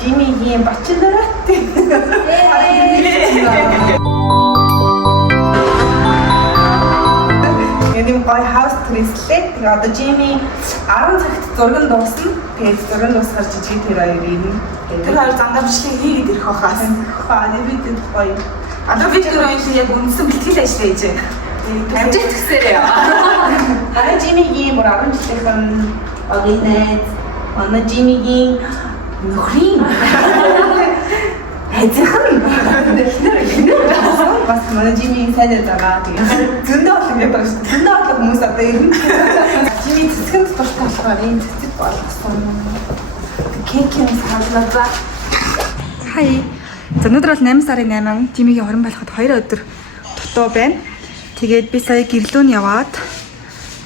Jimmyгийн бачелорат. Энийг гой хаус трэслээ. Тэгээ одоо Jimmy 10 цагт зурган дуусна. Тэгээд зурган дуусгаар жижиг тэр хоёр ирнэ. Тэр хоёр зандамжлыг хийгээд ирэх байхаас. Бид гоё. Одоо бид тэр хоёрын яг үндсэн бэлтгэл ажил хийж байна. Амжилт хүсээрэй. Jimmy-гийн бүр 10 жилийнхэн огийн найз, манай Jimmy-гийн нөхрийн хайзхан. Бас манай Jimmy-ийн сайд байгаа. Тэгээд зөндөө олон гэдэг байна шүү дээ. Зөндөө олон хүмүүс одоо ирнэ. Jimmy цэцгэнд дуртай болохоор энэ цэцэг болгосон. Кекийн саллаа. Хай. За өнөөдөр бол 8 сарын 8 Jimmy-гийн хорин байлахад 2 өдөр дутуу байна. Тэгээд би сая гэрлүүн яваад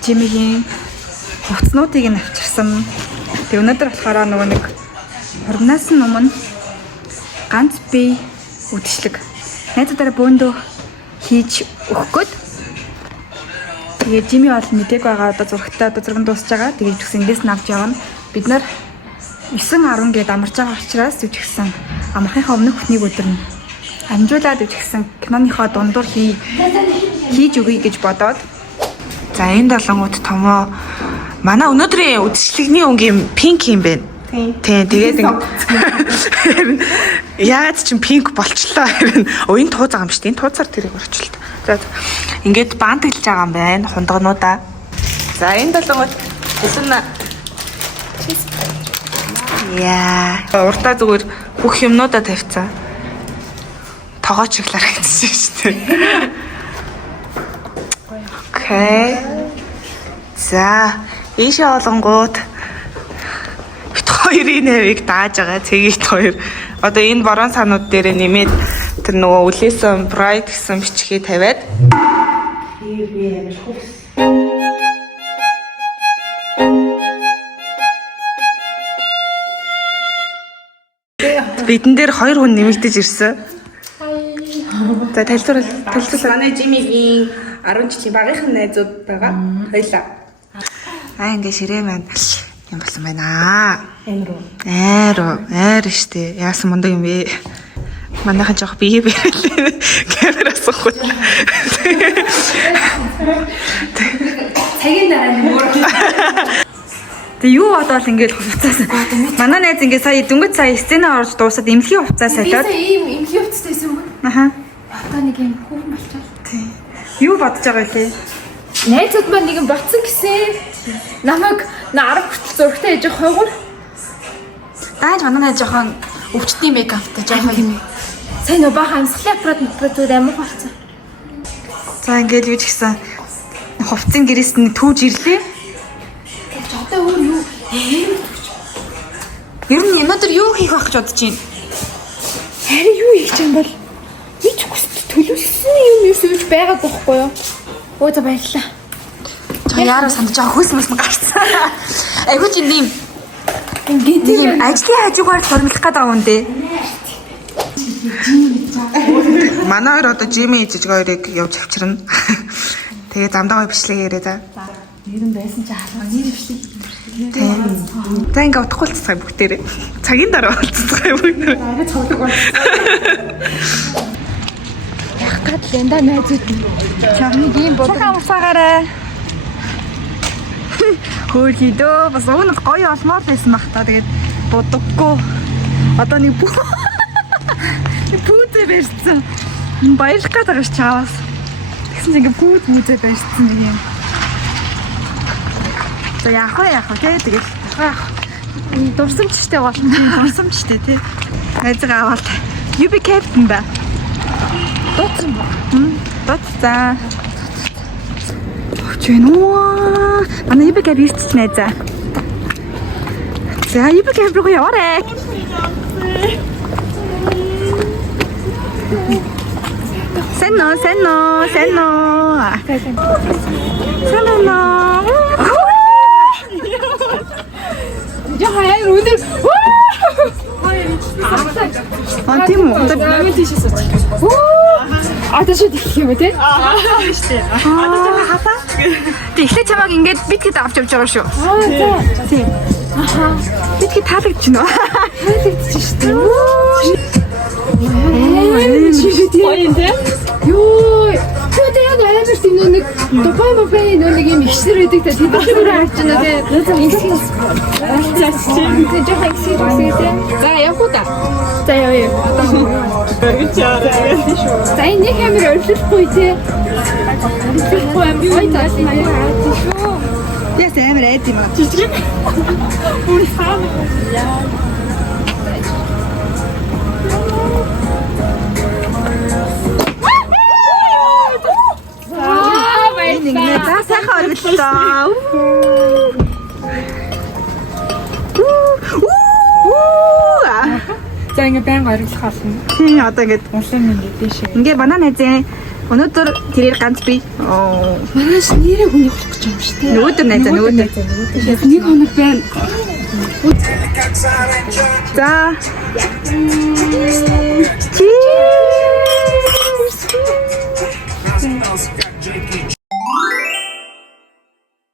Jimmy-гийн хувцснуудыг нь авчирсан. Тэг өнөөдөр болохоор нөгөө нэг хорнаас нь өмнө ганц би үдшилэг найзуудаараа бөөндөө хийж өгөх гээд. Тэгээд Jimmy бол мэдээг байгаа одоо зургтаа одоо зурган дуусж байгаа. Тэгээд ч гэсэн эндээс нь авч явна. Бид нар 9:10 гээд амарч байгаа учраас үжигсэн амрахынхаа өмнөх хүнийг өдөр нь амжуулаад үжигсэн киноныхоо дундуур хийж өгье гэж бодоод. За энэ долонгууд томоо манай өнөөдрийн үдшилтний өнгийн пинк юм байна. Тийм тэгээд яагаад ч пинк болчлоо. Уян тууз байгаа юм шүү дээ. Энэ туузаар тэрийг орчлоо. За ингээд бантаглаж байгаа юм байна хундагнуудаа. За энэ долонгууд өсөн уртаа зүгээр бүх юмнуудаа тавьцаа. Тогоо чиглэр гэсэн шүү дээ. Окей. За, ийшээ олонгууд бит хоёрын навыг дааж байгаа. Цэгийг хоёр. Одоо энэ борон санууд дээр нэмээд тэр нөгөө үлээсэн bright гэсэн бичгээ тавиад. Бидэн дээр 2 хүн нэмэгдэж ирсэн. За танилцуул. Манай Jimmy-гийн 10 жилийн багийнхан найзууд байгаа. Хоёлаа. Ингээ ширээ маань юм болсон байна. Айр штэ. Яасан мундаг юм бэ? Манайхан жоох бие бэлээ. Камераас ухвал. Цагийн дараа нүүр. Тэг юу бодоод ингээд хувцаас. Манай найз ингээд сая дөнгөж сая сценаа орж дуусаад эмнэлгийн хувцаас солиод. Ийм эмнэлгийн хувцастай байсан юм. Аха. Одоо нэг юм хүүхэн болчихлоо. Тий. Юу бодож байгаа вэ? Найзууд маань нэг юм ботсон гэсэн. Намайг 10 хүртэл зургтай ээж хойгор. Дааж манай найз жоохон өвчтний мейкаптай жоохон юм. Сайн нөө баха амсгалын аппарат амар болцсон. За ингээд юу ч гэсэн хувцсын гэрээс нь түүж ирлээ. Одоо өөр юу? Ер нь өнөөдөр юу хийх байх гэж бодож байна? Харин юу хийж юм бол? Би ч төлөвлөсөн юм юусж байгаад байхгүй юу? Өө за баярлаа. За яаруу санд жоо хөөс гарцсан. Айгуу чи нэм. Ингээд ийм ажлын хажуугаар тормлох гэдэг юм дээ. Манай хоёр одоо Jimmy жижиг хоёрыг явж авчирна. Тэгээ замдаа бичлэг яриа за. нэр нь байсан чи хаалга нэр бичлэг. За ингээ утахгүй болцгоо бүгдээрээ. Цагийн дараа болцгоо бүгдээрээ. Арай цогцог болцгоо. Яг гад лэнда найзууд. Чамны ийм бодож хамсаагаарай. Хөөе дөө бас өнө гоё олмоор байсан баг та. Тэгээд будаггүй. Одоо нэг пүүзэ барьсан. Баярлах гэдэг байгаа чаавас. Тэгсэн чинь ингээ пүүзэ барьсан нэг юм. За яах вэ тэгээд яах. Дурсамжтай болно. Дурсамжтай тий. Найзгаа аваад UB captain ба. Дутсан ба. Дутсан. Чэнуа. Ана UB cap ирчих найзаа. За UB cap руу яваарэ. Сэнно. Я хаяа өндөр. А тийм үү? Намын тийшээс очих. Аташ идэх юм те? Штэ. Хата. Тэг ихлэ чамаг ингээд бит хэд авч явж байгаа шүү. За. Тийм. Бидгээ таалагдж байна уу? Таалагдчих шүү дээ. Гоё дээ. Йоо. Тэ яг амар тийм нэг Дубай нэг юм ихшэр байдаг та тэд өөрөө харж байна те. Инстаграм. Тэ жоохон ихсээ. За явах уу та? За явъя. За энэ нэг амар өрөвлөхгүй те. Өрөвлөхгүй амар гоё таашаа. Яс амар айд юм аа. Жижиг. Бүр хаана. Яа. Ингээ за сайхан оргиллоо. За ингээ байнга ориглох болно. Тийм одоо ингээд Улаан минь дэше. ингээ банан найзаа өнөөдөр тэрээр ганц би. Манайш нэрээ хүн явуулах гэж юм шүү дээ. Нөгөөдөр найзаа нөгөөдөр. Нэг хоног байна. За.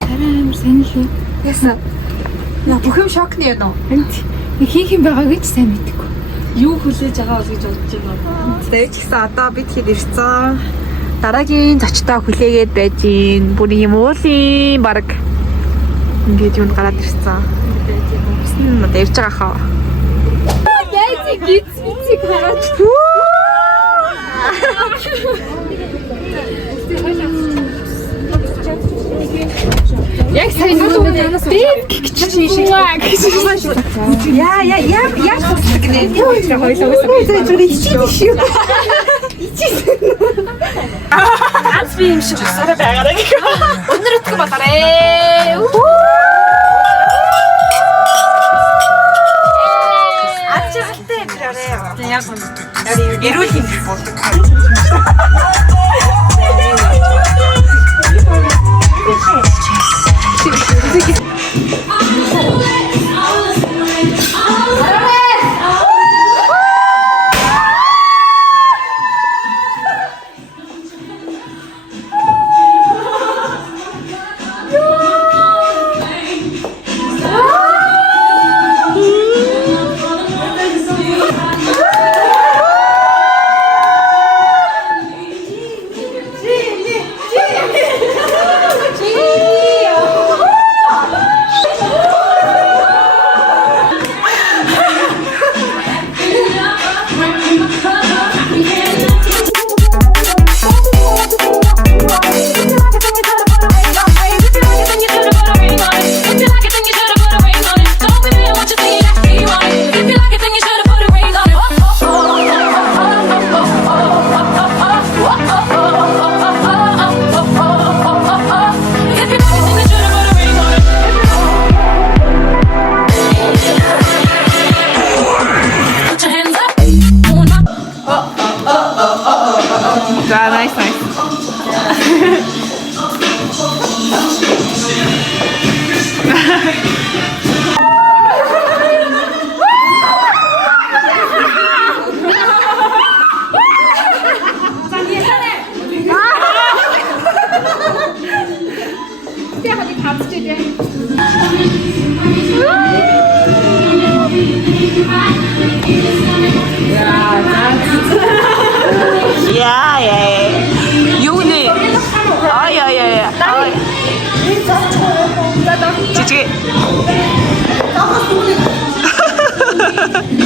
Амар сонирхол. Яса. Я бүх юм шокны юм уу? Нэг хийх юм байгааг ч сайн мэдгүй. Юу хүлээж байгаа бол гэж бодож байна. Тэгээд ч гэсэн одоо бид хэд ирсэн. Дараагийн зочдоо хүлээгээд байж гин. Бүр юм уулын баг ингээд юунд гараад ирсэн. Одоо явж байгаа хаа. Яйцэг гизцэг хараач. Яг сайн нэг дэд гэж шиг. Яа сонсдог нэ. Хоёлоо хоёлоо хичээдэг шүү. Аз би юм шиг усаараа байгаарай гэх. Өнөр утга болоорой. Ачаалтай тэрээрээ. Яг юм. Эрүүл юм болдог.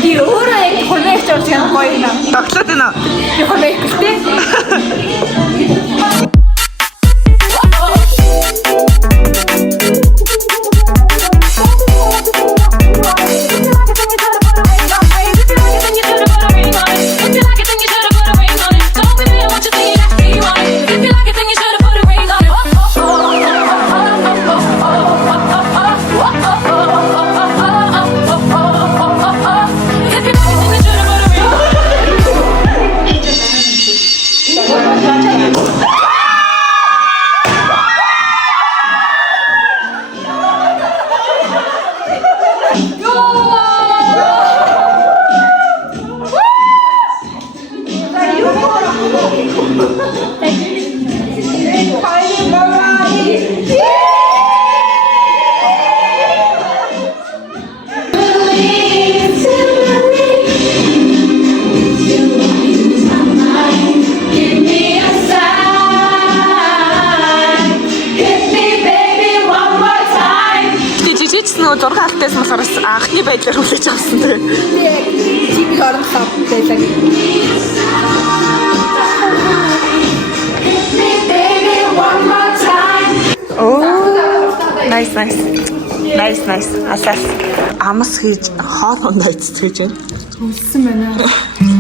Би өөрөө яг хоногч болж байгаа гоё юм. Тоглоод байна. Би хоногчтэй. зураг автаас болохоор анхны байдлаар хүлээж авсан тийм. Яг Жимиг орон сав байлаа. Oh, nice. Асаас амс хийж хоол ундаа эцэж байна. Үлсэн байна.